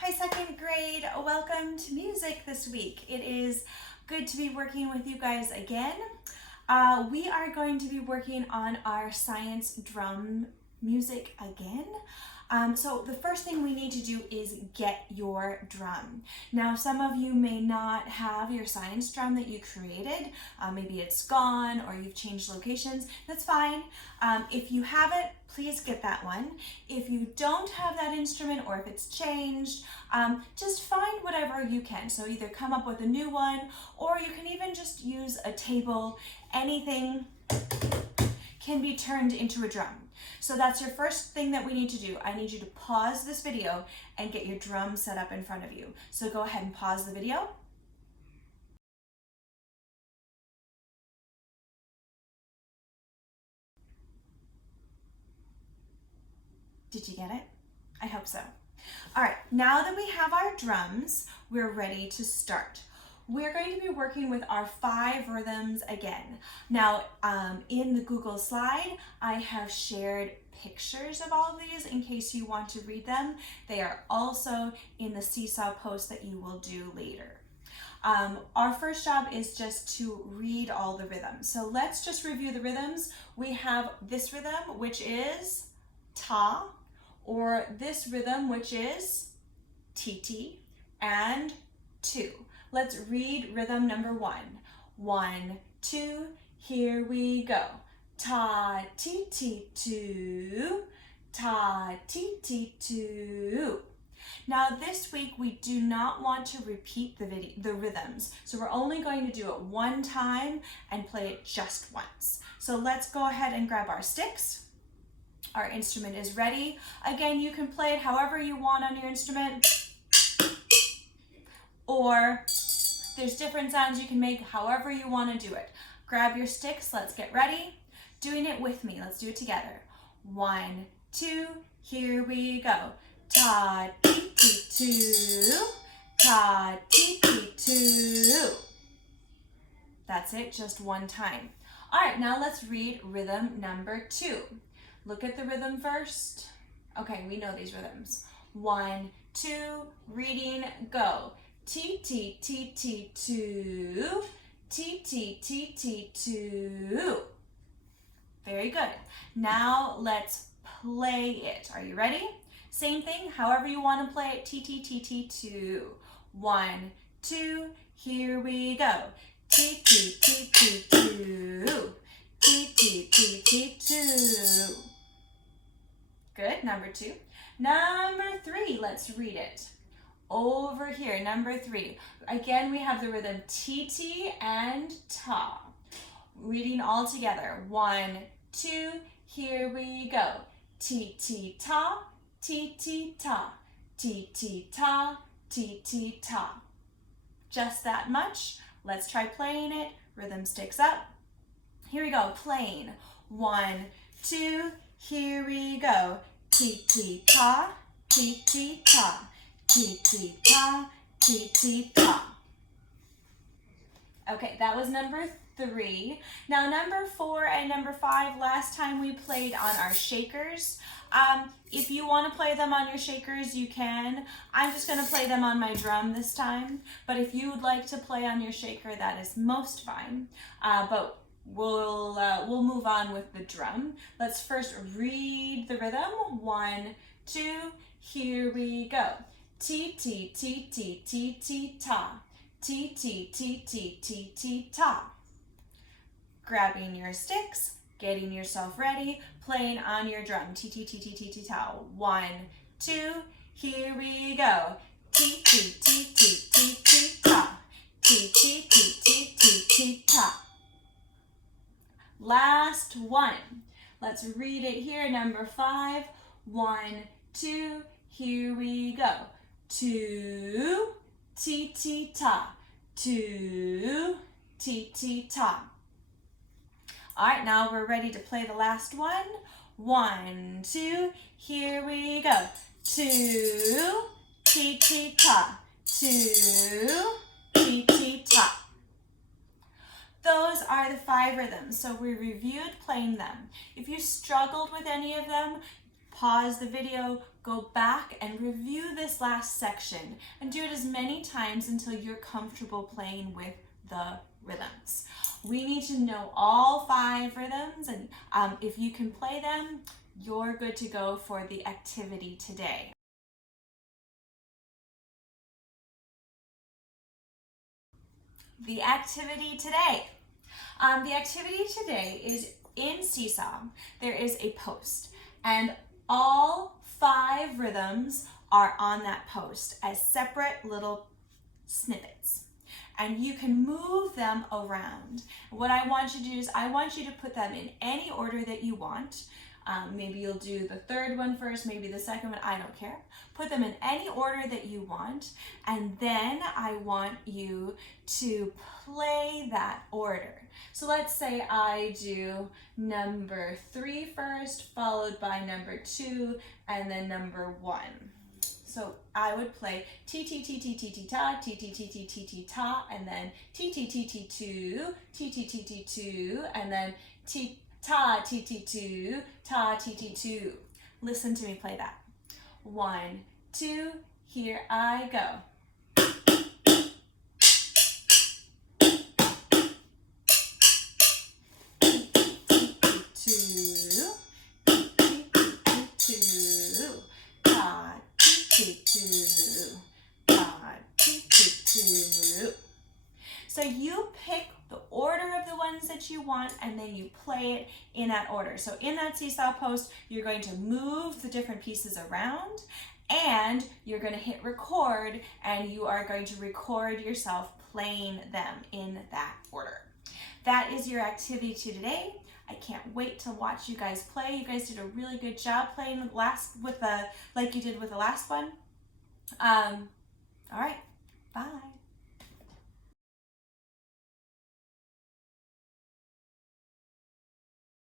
Hi, second grade. Welcome to music this week. It is good to be working with you guys again. We are going to be working on our science drum music again. So the first thing we need to do is get your drum. Now, some of you may not have your science drum that you created. Maybe it's gone or you've changed locations. That's fine. If you have it, please get that one. If you don't have that instrument or if it's changed, just find whatever you can. So either come up with a new one or you can even just use a table. Anything can be turned into a drum. So that's your first thing that we need to do. I need you to pause this video and get your drum set up in front of you. So go ahead and pause the video. Did you get it? I hope so. All right, now that we have our drums, we're ready to start. We're going to be working with our 5 rhythms again. Now, in the Google slide, I have shared pictures of all of these in case you want to read them. They are also in the Seesaw post that you will do later. Our first job is just to read all the rhythms. So let's just review the rhythms. We have this rhythm, which is ta, or this rhythm, which is ti, and 2. Let's read rhythm number 1. 1, 2, here we go. Ta, ti, ti, 2. Ta, ti, ti, 2. Now this week we do not want to repeat the rhythms. So we're only going to do it one time and play it just once. So let's go ahead and grab our sticks. Our instrument is ready. Again, you can play it however you want on your instrument, or there's different sounds you can make however you want to do it. Grab your sticks, let's get ready. Doing it with me, let's do it together. 1, 2, here we go. Ta, ti, ti, 2. Ta, ti, ti, 2. That's it, just one time. All right, now let's read rhythm number 2. Look at the rhythm first. Okay, we know these rhythms. 1, 2, reading, go. Ti, ti, ti, ti, 2. Ti, ti, ti, ti, 2. Very good. Now let's play it. Are you ready? Same thing, however you want to play it. Ti, ti, ti, ti, 2. 1, 2, here we go. Ti, ti, ti, ti, 2. Ti, ti, ti, ti, 2. Good, number 2. Number 3, let's read it. Over here, number 3. Again, we have the rhythm ti and ta. Reading all together. 1, 2, here we go. Ti ti ta, ti ti ta, ti ti ta, ti ti ta. Just that much. Let's try playing it. Rhythm sticks up. Here we go, playing. 1, 2, here we go. Ti ti ta, ti ti ta. Ti ti ta, ti ti ta. Okay, that was number 3. Now number 4 and number 5, last time we played on our shakers. If you want to play them on your shakers, you can. I'm just going to play them on my drum this time. But if you would like to play on your shaker, that is most fine. But we'll move on with the drum. Let's first read the rhythm. 1, 2, here we go. Ti ti ti ti ti ti ta. Ti ti ti ti ti ti ta. Grabbing your sticks, getting yourself ready, playing on your drum. Ti ti ti ti ti ti ta. 1, 2, here we go. Ti ti ti ti ti ti ta. Ti ti ti ti ti ti ta. Last one. Let's read it here. Number 5. 1, 2, here we go. 2, ti ti ta. 2, ti ti ta. All right, now we're ready to play the last one. 1, 2, here we go. 2, ti ti ta. 2, ti ti ta. Those are the 5 rhythms, so we reviewed playing them. If you struggled with any of them, pause the video, go back and review this last section and do it as many times until you're comfortable playing with the rhythms. We need to know all 5 rhythms, and if you can play them, you're good to go for the activity today. The activity today. The activity today is in Seesaw. There is a post, and all 5 rhythms are on that post as separate little snippets. And you can move them around. What I want you to do is I want you to put them in any order that you want. Maybe you'll do the 3rd one first, maybe the 2nd one, I don't care. Put them in any order that you want, and then I want you to play that order. So let's say I do number 3 first, followed by number 2, and then number 1. So I would play T T T T T T ta, T T T T T T ta, and then T T T T 2, T T T T 2, and then T ta T T 2, ta T T 2. Listen to me play that. 1, 2, here I go. So you pick the order of the ones that you want, and then you play it in that order. So in that Seesaw post, you're going to move the different pieces around, and you're going to hit record, and you are going to record yourself playing them in that order. That is your activity today. I can't wait to watch you guys play. You guys did a really good job playing like you did with the last one. All right, bye.